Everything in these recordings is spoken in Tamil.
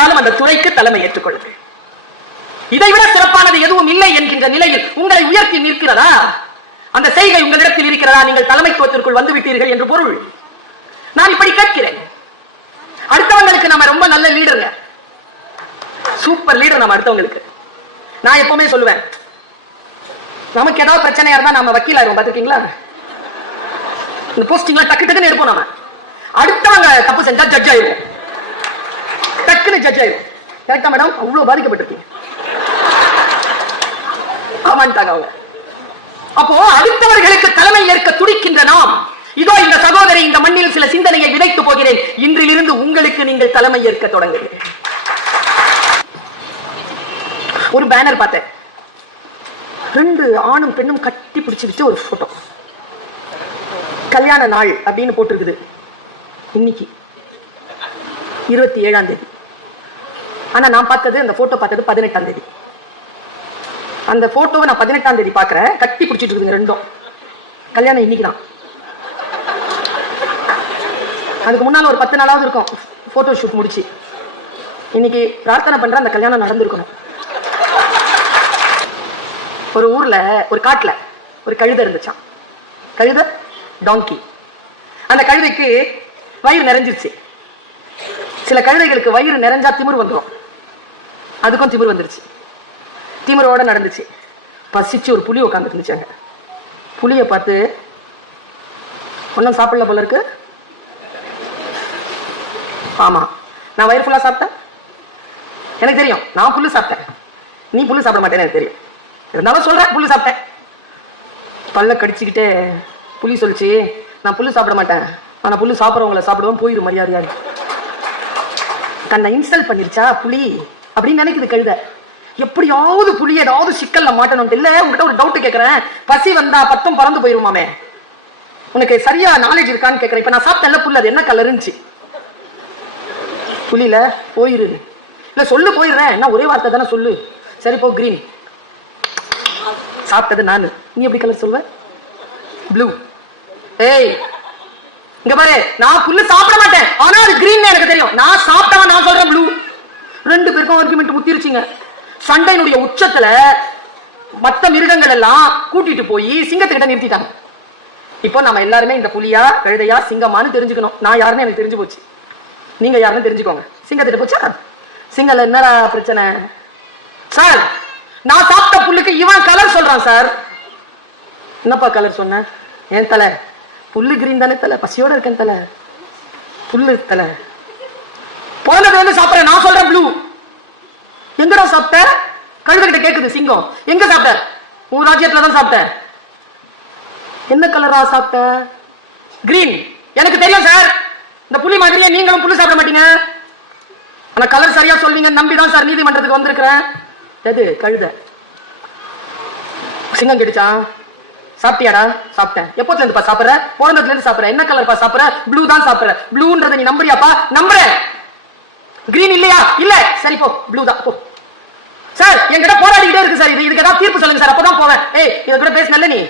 இருந்தாலும் அந்த துறைக்கு தலைமை ஏற்றுக்கொள்ளுங்கள். இதைவிட சிறப்பானது எதுவும் இல்லை என்கின்ற நிலையில் உங்களை உயர்த்தி நிற்கிறதா? அந்த செய்கை உங்களிடத்தில் இருக்கிறதா? நீங்கள் தலைமைத்துவத்திற்குள் வந்து விட்டீர்கள் என்று பொருள். நான் இப்படி கேட்கிறேன். அடுத்தவங்களுக்கு நம்ம ரொம்ப நல்ல லீடருங்க, சூப்பர் லீடர் நம்ம அடுத்தவங்களுக்கு. நான் எப்பவுமே சொல்லுவேன், நமக்கு ஏதாவது பிரச்சனையா இருந்தா நம்ம வக்கீல் ஆயிரும். பாத்துருக்கீங்களா? இந்த போஸ்டிங்ல டக்கு டக்குன்னு இருப்போம். நம்ம அடுத்தவங்க தப்பு செஞ்சா ஜட்ஜ் ஆயிரும், டக்குன்னு ஜட்ஜ் ஆயிரும். கரெக்டா மேடம்? அவ்வளவு பாதிக்கப்பட்டிருக்கீங்க. ஆமான்ட்டாங்க அவங்க. அப்போ அடுத்தவர்களுக்கு தலைமை ஏற்க துடிக்கின்ற நாம், இதோ இந்த சகோதரி இந்த மண்ணில் சில சிந்தனையை விதைத்து போகிறேன். இன்றிலிருந்து உங்களுக்கு நீங்கள் தலைமை ஏற்க தொடங்குகிறேன். ஒரு பேனர் பார்த்தேன், 2 ஆணும் பெண்ணும் கட்டி பிடிச்சிட்டு ஒரு போட்டோ, கல்யாண நாள் அப்படின்னு போட்டிருக்குது. இன்னைக்கு 27ஆம் தேதி. ஆனா நான் பார்த்தது, அந்த போட்டோ பார்த்தது 18ஆம் தேதி. அந்த போட்டோவை நான் 18ஆம் தேதி பாக்குறேன், கட்டி பிடிச்சிட்டு இருக்குதுங்க ரெண்டும். கல்யாணம் இன்னைக்கு தான். அதுக்கு முன்னால ஒரு 10 நாளாவது இருக்கும் போட்டோ ஷூட் முடிச்சு. இன்னைக்கு பிரார்த்தனை பண்ற அந்த கல்யாணம் நடந்திருக்கணும். ஒரு ஊர்ல ஒரு காட்டுல ஒரு கழுதை இருந்துச்சான். கழுதை டாங்கி. அந்த கழுதைக்கு வயிறு நிறைஞ்சிருச்சு. சில கழுதைகளுக்கு வயிறு நிறைஞ்சா திமிர் வந்துடும். அதுக்கும் திமிர் வந்துருச்சு. திமிரோட நடந்துச்சு. பசிச்சு ஒரு புலி உட்கார்ந்து இருந்துச்சாங்க. புலியை பார்த்து, ஒன்னும் சாப்பிடல போல இருக்கு. ஆமா, நான் வயிறு ஃபுல்லா சாப்பிட்டேன். எனக்கு தெரியும், நான் புல்லு சாப்பிட்டேன். நீ புல்லு சாப்பிட மாட்டேன்னு எனக்கு தெரியும். இருந்தாலும் சொல்றேன், புல்லு சாப்பிட்டேன். பல்ல கடிச்சுக்கிட்டே புலி சொல்லிச்சு, நான் புல்லு சாப்பிட மாட்டேன், ஆனா புல்லு சாப்பிட்றவங்களை சாப்பிடுவோம், போயிடும் மரியாதையா. தன்னை இன்சல்ட் பண்ணிருச்சா புலி அப்படின்னு நினைக்குது கழுதை. எப்படியாவது புலி ஏதாவது சிக்கல்ல மாட்டணும். இல்ல, உங்ககிட்ட ஒரு டவுட் கேட்கறேன். பசி வந்தா பத்தம் பறந்து போயிருமாமே, உனக்கு சரியா நாலேஜ் இருக்கான்னு கேட்கறேன். இப்ப நான் சாப்பிட்டேன்ல புல்லு, அது என்ன கலர் இருந்துச்சு? புலியில போயிரு. இல்ல சொல்லு, போயிடுறேன். என்ன ஒரே வார்த்தை தானே சொல்லு. சரி போ, கிரீன். சாப்பிட்டது நானு, நீ எப்படி கலர் சொல்வ? ப்ளூ. ஏய் இங்க பாரு, நான் புல்லு சாப்பிட மாட்டேன், ஆனா அது கிரீன் எனக்கு தெரியும். நான் சாப்பிட்டவன், நான் சொல்றேன் ப்ளூ. 2 பேருக்கும் ஆர்குமெண்ட் முத்திருச்சுங்க. சண்டையினுடைய உச்சத்துல மற்ற மிருகங்கள் எல்லாம் கூட்டிட்டு போய் சிங்கத்துக்கிட்ட நிறுத்திட்டாங்க. இப்போ நம்ம எல்லாருமே இந்த புலியா கழுதையா சிங்கமானு தெரிஞ்சுக்கணும். நான் யாருன்னு எனக்கு தெரிஞ்சு போச்சு, நீங்க யாருன்னு தெரிஞ்சுக்கோங்க. சிங்கத்திட்ட போச்சா? சிங்கல என்னடா பிரச்சனை சார்? நான் சாப்பிட்ட புல்லுக்கு இவன் கலர் சொல்றான் சார். என்னப்பா கலர் சொன்ன? என் தலை புல்லு கிரீன் தானே தலை, பசியோட இருக்கேன் தலை, புல்லு தலை. பிறந்தது வந்து சாப்பிட்றேன், நான் சொல்றேன் ப்ளூ. எங்கடா சாப்பிட்ட? கழுதை கிட்ட கேக்குது சிங்கம். எங்க சாப்பிட்ட? உன் ராஜ்யத்துல தான் சாப்பிட்ட. என்ன கலரா சாப்பிட்ட? கிரீன். எனக்கு தெரியும் சார், இந்த புலி மாதிரியே நீங்களும் புல்லு சாப்பிட மாட்டீங்க, ஆனா கலர் சரியா சொல்வீங்க நம்பிதான் சார் நீதிமன்றத்துக்கு வந்திருக்கிறேன். எது? கழுதை. சிங்கம் கிடைச்சான். சாப்பிட்டியாடா? சாப்பிட்டேன். எப்போதுல இருந்து சாப்பிடுற? பிறந்ததுல இருந்து சாப்பிடுற. என்ன கலர் சாப்பிடுற? ப்ளூ தான் சாப்பிடுற. ப்ளூன்றத நீ நம்புறியாப்பா? நம்புறேன். கிரீன் இல்லையா? இல்ல. சரி போ, ப்ளூ தான் போ. சார் என்கிட்ட போராடிக்கிட்டே இருக்கு சார், இதுக்கு ஏதாவது தீர்ப்பு சொல்லுங்க சார், அப்பதான் போவேன். ஏய் இத கூட பேசினல்ல நீ,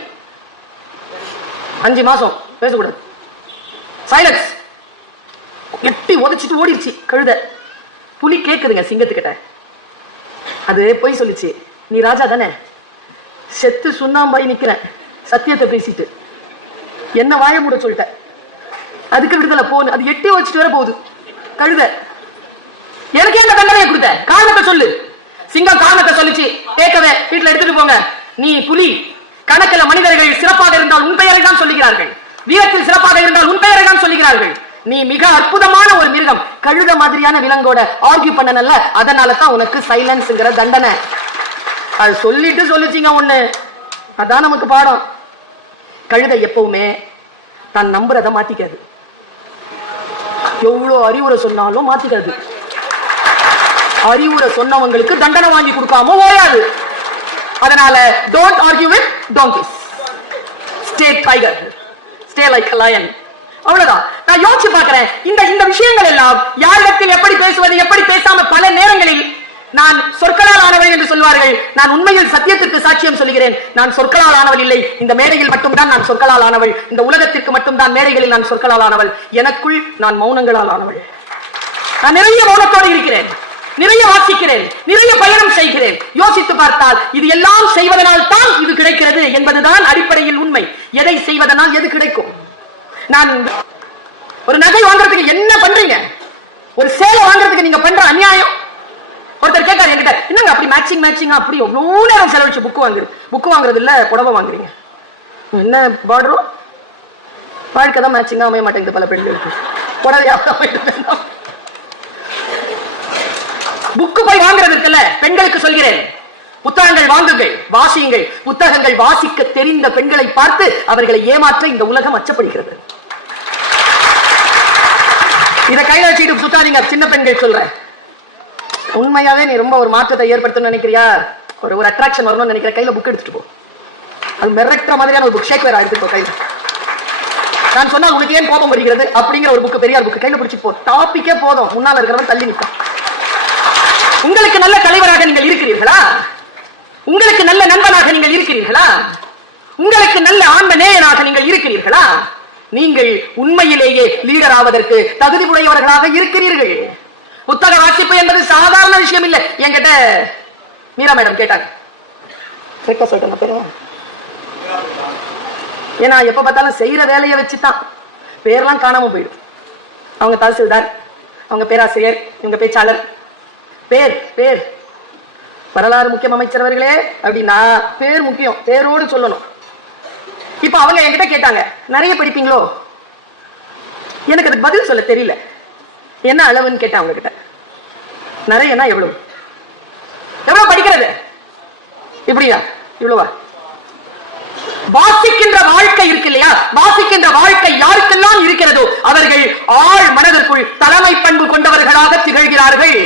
5 மாசம் பேசக்கூடாது. சைலன்ஸ். எட்டி உதச்சிட்டு ஓடிடுச்சு கழுதை. புலி கேக்குதுங்க சிங்கத்துக்கிட்ட. அது போய் சொல்லிச்சு, நீ ராஜா தானே, செத்து சுண்ணாம்பாய் நிக்கிறேன், சத்தியத்தை பேசிட்டு என்ன வாய மூட சொல்லிட்ட, அதுக்கு விடுதலை போன்னு. அது எட்டி வச்சுட்டு வர போகுது கழுதை. எனக்கு என்ன தண்டனையை கொடுத்த? காரணத்தை சொல்லு. சிங்கம் காரணத்தை சொல்லிச்சு, கேட்கவே வீட்டுல எடுத்துட்டு போங்க. நீ புலி, கணக்கில் மனிதர்கள் சிறப்பாக இருந்தால் உன் பெயரை தான் சொல்லுகிறார்கள், வீரத்தில் சிறப்பாக இருந்தால் உன் பெயரை தான் சொல்லுகிறார்கள். நீ மிக அற்புதமான ஒரு மிருகம், கழுத மாதிரியான விலங்கோட ஆர்கியூ பண்ணனல்ல, அதனால தான் உனக்கு சைலன்ஸ்ங்கிற தண்டனை. அது சொல்லிட்டு சொல்லிச்சிங்க ஒண்ணு, அதான் நமக்கு பாடம். கழுதை எப்பவுமே தான் நம்புறத மாத்திக்காது, எவ்வளவு அறிவுரை சொன்னாலும் மாத்திக்காது. அறிவுரை சொன்னவங்களுக்கு தண்டனை வாங்கி கொடுக்காம ஓயாது. அதனால don't argue with donkeys, stay tiger, stay like a lion. அவ்வளவுதான். நான் யோசிச்சு பார்க்கிறேன், இந்த விஷயங்கள் எல்லாம் யாரிடத்தில் எப்படி பேசுவது, எப்படி பேசாம பல நேரங்களில் நான் சொற்களால் ஆனவள் என்று சொல்வார்கள். நான் உண்மையில் சத்தியத்திற்கு சாட்சியம் சொல்கிறேன், நான் சொற்களால் ஆனவள் இல்லை. இந்த மேடையில் மட்டும்தான் நான் சொற்களால் ஆனவள், இந்த உலகத்திற்கு மட்டும்தான் மேடைகளில் நான் சொற்களால் ஆனவள். எனக்குள் நான் மௌனங்களால் ஆனவள். நான் நிறைய மௌனத்தோடு இருக்கிறேன். நிறைய வாசிக்கிறேன், நிறைய பயணம் செய்கிறேன். யோசித்து பார்த்தால் இது எல்லாம் செய்வதனால் தான் இது கிடைக்கிறது என்பதுதான் அடிப்படையில் உண்மை. எதை செய்வதனால் எது கிடைக்கும்? நான் ஒரு நகை வாங்குறதுக்கு என்ன பண்றீங்க? ஒரு சேலை வாங்குறதுக்கு நீங்க பண்ற அநியாயம். ஒருத்தர் கேட்டார் என்கிட்ட, என்னங்க அப்படி மேட்சிங் அப்படி எவ்வளவு நேரம் செலவழிச்சு புக் வாங்குறது இல்ல, புடவை வாங்குறீங்க. என்ன பார்டரும் வாழ்க்கை தான் மேட்சிங்கா அமைய மாட்டேங்குது பல பெண்களுக்கு. புக்கு போய் வாங்குறது இருக்குல்ல, பெண்களுக்கு சொல்கிறேன், புத்தகங்கள் வாங்குங்கள், வாசியுங்கள். புத்தகங்கள் வாசிக்க தெரிந்த பெண்களை பார்த்து அவர்களை ஏமாற்ற இந்த உலகம் அச்சப்படுகிறது. இதை கையில வச்சுட்டு சுத்தாதீங்க. சின்ன பெண்கள் சொல்றேன், உண்மையாவே நீ ரொம்ப ஒரு மாற்றத்தை ஏற்படுத்தணும்னு நினைக்கிறியா, ஒரு அட்ராக்ஷன் வரணும்னு நினைக்கிற, கையில புக் எடுத்துட்டு போ. அது மிரட்டுற மாதிரியான ஒரு புக், ஷேக் வேற எடுத்துட்டு போ கையில. நான் சொன்னா உனக்கு ஏன் கோபம் வருகிறது அப்படிங்கிற ஒரு புக், பெரியார் புக் கையில பிடிச்சிட்டு போ. டாபிக்கே போதும், முன்னால இருக்கிறவன் தள்ளி நிற்கும். உங்களுக்கு நல்ல தலைவராக நீங்கள் இருக்கிறீர்களா? உங்களுக்கு நல்ல நண்பனாக நீங்கள் இருக்கிறீர்களா? உங்களுக்கு நல்ல ஆன்ம நேயனாக நீங்கள் இருக்கிறீர்களா? நீங்கள் உண்மையிலேயே லீடர் ஆவதற்கு தகுதி உடையவர்களாக இருக்கிறீர்கள். புத்தக வாசிப்பு என்பது சாதாரண விஷயம் இல்லை. என்கிட்ட மீரா மேடம் கேட்டாங்க, ஏன்னா எப்ப பார்த்தாலும் செய்யற வேலையை வச்சுதான் பேர்லாம் காணாம போயிடும். அவங்க தாசில்தார், அவங்க பேராசிரியர், இவங்க பேச்சாளர், பேர் வரலாறு முக்கியம் அமைச்சர் அவர்களே அப்படின்னா பேர் முக்கியம், பேரோடு சொல்லணும். இப்ப அவங்க என்கிட்ட கேட்டாங்க, நிறைய படிப்பீங்களோ? எனக்கு அதுக்கு பதில் சொல்ல தெரியல. என்ன அளவுன்னு கேட்டேன் அவங்க கிட்ட. நிறையனா எவ்வளவு? எவ்வளவு படிக்கிறது? இப்படியா? இவ்வளவா? வாசிக்கின்ற வாழ்க்கை இருக்கு இல்லையா, வாசிக்கின்ற வாழ்க்கை யாருக்கெல்லாம் இருக்கிறதோ அவர்கள் ஆழ் மனதிற்குள் தலைமை பண்பு கொண்டவர்களாக திகழ்கிறார்கள்.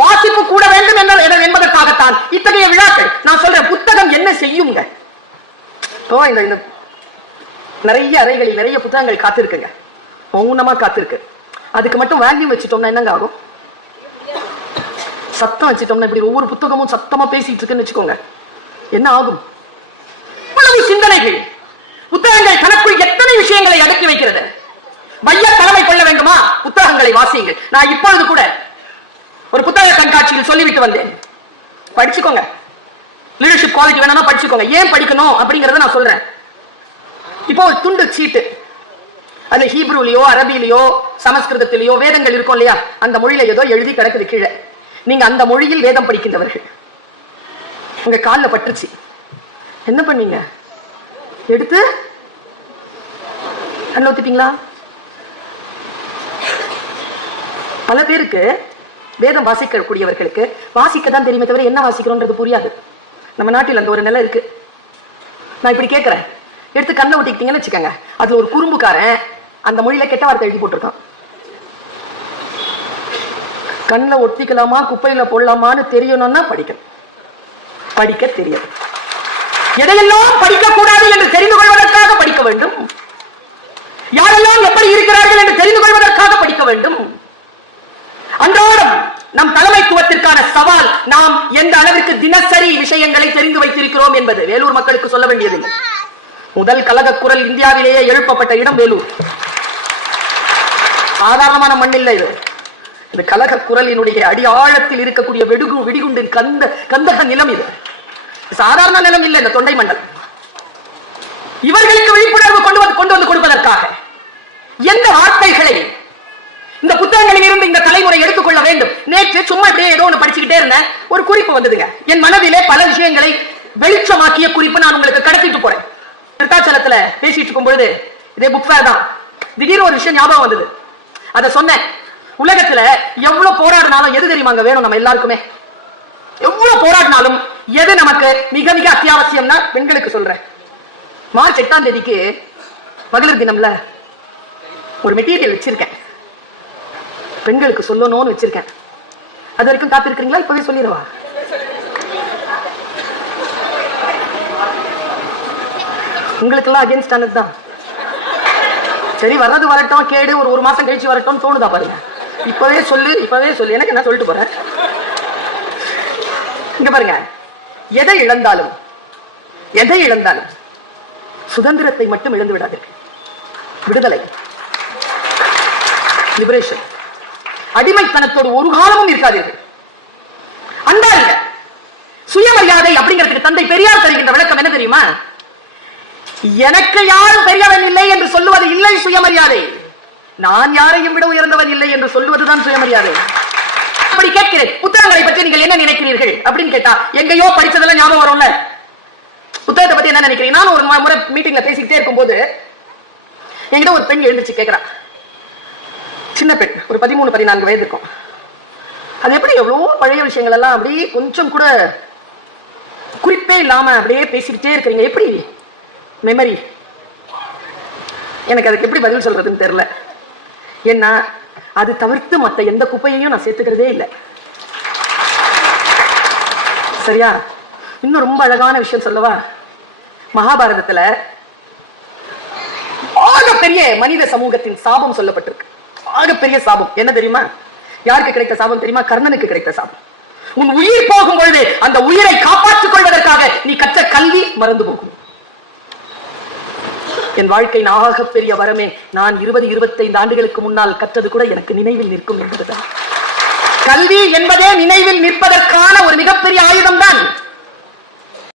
வாசிப்பு கூட வேண்டும் என்பதற்காகத்தான் இத்தகைய விழாக்கள். நான் சொல்றேன், புத்தகம் என்ன செய்யுங்க? இந்த நிறைய அறைகளில் நிறைய புத்தகங்கள் காத்திருக்குங்க, மௌனமா காத்திருக்கு. அதுக்கு மட்டும் வேல்யூ வச்சுட்டோம்னா என்னங்க ஆகும்? சத்தம் வச்சுட்டோம்னா, இப்படி ஒவ்வொரு புத்தகமும் சத்தமா பேசிட்டு இருக்குன்னு வச்சுக்கோங்க, என்ன ஆகும்? சிந்தனைகள், புத்தகங்கள் தனக்குள் எத்தனை விஷயங்களை அடக்கி வைக்கிறது. மைய தலைமை கொள்ள வேண்டுமா? புத்தகங்களை வாசியுங்கள். நான் இப்பொழுது கூட ஒரு புத்தக கண்காட்சியில் சொல்லிவிட்டு வந்தேன், படிச்சுக்கோங்க. லீடர்ஷிப் குவாலிட்டி வேணும்னா படிச்சுக்கோங்க. ஏன் படிக்கணும் அப்படிங்கறத நான் சொல்றேன். இப்போ ஒரு துண்டு சீட்டு, அது ஹீப்ரூலயோ அரபியிலயோ சமஸ்கிருதத்திலேயோ வேதங்கள் இருக்கும் இல்லையா, அந்த மொழியில ஏதோ எழுதி கிடக்குது கீழே. நீங்க அந்த மொழியில் வேதம் படிக்கின்றவர்கள், உங்க காலில் பட்டுச்சு, என்ன பண்ணீங்க? எடுத்து கண்ண ஊத்திட்டீங்களா? பல பேருக்கு வேதம் வாசிக்கக்கூடியவர்களுக்கு வாசிக்க தான் தெரியுமே தவிர என்ன வாசிக்கிறோன்றது புரியாது. நம்ம நாட்டில் அந்த ஒரு நிலை இருக்கு. நான் இப்படி கேட்கிறேன், எடுத்து கண்ணை ஒட்டிக்கிட்டீங்கன்னு வச்சுக்கோங்க, அதுல ஒரு குறும்புக்காரன் அந்த மொழியில கெட்ட வார்த்தை எழுதி போட்டிருக்கான். கண்ணில் ஒட்டிக்கலாமா குப்பையில போடலாமான்னு தெரியணும்னா படிக்க தெரியாது. எதையெல்லாம் படிக்க கூடாது என்று தெரிந்து கொள்வதற்காக படிக்க வேண்டும். யாரெல்லாம் எப்படி இருக்கிறார்கள் என்று தெரிந்து கொள்வதற்காக படிக்க வேண்டும். அன்றாடம் நம் தலைமைத்துவத்திற்கான சவால், நாம் எந்த அளவிற்கு தினசரி விஷயங்களை தெரிந்து வைத்திருக்கிறோம் என்பது. வேலூர் மக்களுக்கு சொல்ல வேண்டியதில்லை. முதல் கலக குரல் இந்தியாவிலேயே எழுப்பப்பட்ட இடம் வேலூர். சாதாரணமான மண் இல்லை இது. இந்த கலக குரலினுடைய அடி ஆழத்தில் இருக்கக்கூடிய வெடிகுண்டின் கந்தக நிலம் இது. சாதாரண நிலம் இல்லை இந்த தொண்டை மண்டலம். இவர்களுக்கு விழிப்புணர்வு கொண்டு வந்து கொடுப்பதற்காக எந்த வார்த்தைகளை இந்த புத்தகங்களில் இருந்து இந்த தலைமுறை எடுத்துக்கொள்ள வேண்டும். நேற்று சும்மா இப்படியே ஏதோ ஒன்று படிச்சுக்கிட்டே இருந்தேன், ஒரு குறிப்பு வந்ததுங்க. என் மனதிலே பல விஷயங்களை வெளிச்சமாக்கிய குறிப்பு நான் உங்களுக்கு கடத்திட்டு போறேன். விருத்தாச்சலத்துல பேசிட்டு இருக்கும் பொழுது இதே புக் ஃபேர் தான், திடீர்னு ஒரு விஷயம் ஞாபகம் வந்தது. அதை சொன்னேன். உலகத்துல எவ்வளவு போராடினாலும் எது தெரியுமாங்க வேணும்? நம்ம எல்லாருக்குமே எவ்வளவு போராடினாலும் எது நமக்கு மிக மிக அத்தியாவசியம்னா, பெண்களுக்கு சொல்றேன், மார்ச் 8ஆம் தேதிக்கு மகளிர் தினம்ல ஒரு மெட்டீரியல் வச்சிருக்கேன், பெண்களுக்கு சொல்லணும்னு வச்சிருக்கேன். அது வரைக்கும் காத்திருக்கீங்களா? இப்பவே சொல்லிடுவா. உங்களுக்கு எல்லாம் அகேன்ஸ்ட் ஆனது தான். சரி, வர்றது வரட்டும், கேடு ஒரு மாசம் கழிச்சு வரட்டும் தோணுதா பாருங்க. இப்பவே சொல்லு. எனக்கு என்ன சொல்லிட்டு போறேன். இங்க பாருங்க, எதை இழந்தாலும் சுதந்திரத்தை மட்டும் இழந்து விடாதீர்கள். விடுதலை, லிபரேஷன், அடிமைத்தனத்தோடு ஒரு காலமும் இருக்காதீர்கள். அன்பாருங்க. சுயமரியாதை அப்படிங்கிறதுக்கு தந்தை பெரியார் தருகின்ற விளக்கம் என்ன தெரியுமா? எனக்கு யாரும் பெரியவன் இல்லை என்று சொல்லுவது இல்லை சுயமரியாதை. நான் யாரையும் விட உயர்ந்தவன் இல்லை என்று சொல்லுவதுதான் சுயமரியாதை. அப்படி கேட்கிறேன், புத்தகங்களை பற்றி நீங்கள் என்ன நினைக்கிறீர்கள் அப்படின்னு கேட்டா எங்கேயோ படிச்சதெல்லாம் ஞாபகம் வரும்ல. புத்தகத்தை பத்தி என்ன நினைக்கிறீங்க? நான் ஒரு முறை மீட்டிங்ல பேசிக்கிட்டே இருக்கும் போது என்கிட்ட ஒரு பெண் எழுந்துச்சு கேட்கிறா. சின்ன பெண், ஒரு 13-14 வயது இருக்கும். அது எப்படி எவ்வளவு பழைய விஷயங்கள் எல்லாம் அப்படியே கொஞ்சம் கூட குறிப்பே இல்லாம அப்படியே பேசிக்கிட்டே இருக்கிறீங்க, எப்படி மெமரி? எனக்கு அதுக்கு எப்படி பதில் சொல்றதுன்னு தெரியல. ஏன்னா அது தவிர்த்து மற்ற எந்த குப்பையையும் நான் சேர்த்துக்கிறதே இல்லை. சரியா? இன்னும் ரொம்ப அழகான விஷயம் சொல்லவா? மகாபாரதத்துல ஆகப்பெரிய மனித சமூகத்தின் சாபம் சொல்லப்பட்டிருக்கு. ஆகப்பெரிய சாபம் என்ன தெரியுமா? யாருக்கு கிடைத்த சாபம் தெரியுமா? கர்ணனுக்கு கிடைத்த சாபம். உன் உயிர் போகும் பொழுது அந்த உயிரை காப்பாற்றிக் கொள்வதற்காக நீ கற்ற கல்வி மறந்து போகும். என் வாழ்க்கையின் ஆகப்பெரிய வரமே நான் 20-25 ஆண்டுகளுக்கு முன்னால் கற்றது கூட எனக்கு நினைவில் நிற்கும் என்பதுதான். கல்வி என்பதே நினைவில் நிற்பதற்கான ஒரு மிகப்பெரிய ஆயுதம் தான்.